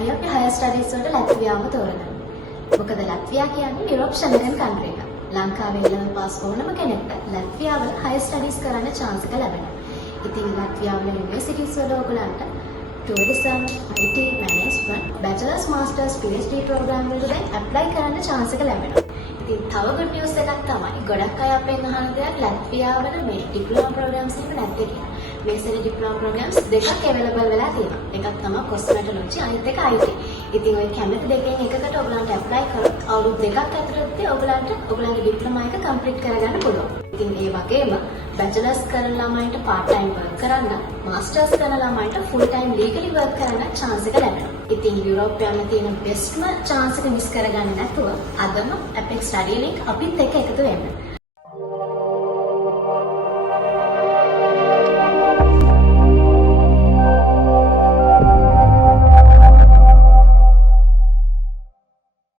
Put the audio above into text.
ඇයි අපි higher studies වලට ලැත්වියාව තෝරගන්නේ? මොකද ලැත්වියා කියන්නේ යුරෝප් ෂෙන්ගන් කන්ට්‍රි එකක්. ලංකාවේ ඉන්න පාස් ඕනම කෙනෙක්ට ලැත්වියාව හයර් ස්ටඩීස් කරන්න chance එක ලැබෙනවා. ඉතින් ලැත්වියාවේ යුනිවර්සිටිස් වල ඔයගලන්ට tourism, IT, management, bachelor's, master's, PhD program වලට දැන් apply කරන්න chance එක ලැබෙනවා. ඉතින් තව good news එකක් තමයි ගොඩක් අය අපෙන් අහන දෙයක් ලැත්වියාවල මේ diploma programs එක නැත්තේ කියලා. මේ සැරේ diploma programs දෙකක් available වෙලා තියෙනවා. එකක් තමයි cosmetology අනිත් එක IT. ඉතින් ඔය කැමති දෙකෙන් එකකට ඔයගලන්ට apply කරොත් අවුරුදු දෙකක් ඇතුළතදී ඔයගලන්ගේ diploma එක complete කරගන්න පුළුවන්. ඉතින් ඒ වගේම bachelor's කරන ළමයින්ට part time work කරන්න, masters කරන ළමයින්ට full time legally work කරන්න chance එක ලැබෙනවා. ඉතින් යුරෝප් යන තියෙන bestම chance එක miss කරගන්නේ නැතුව අදම Apex Study Link අපිත් එක්ක එකතු වෙන්න.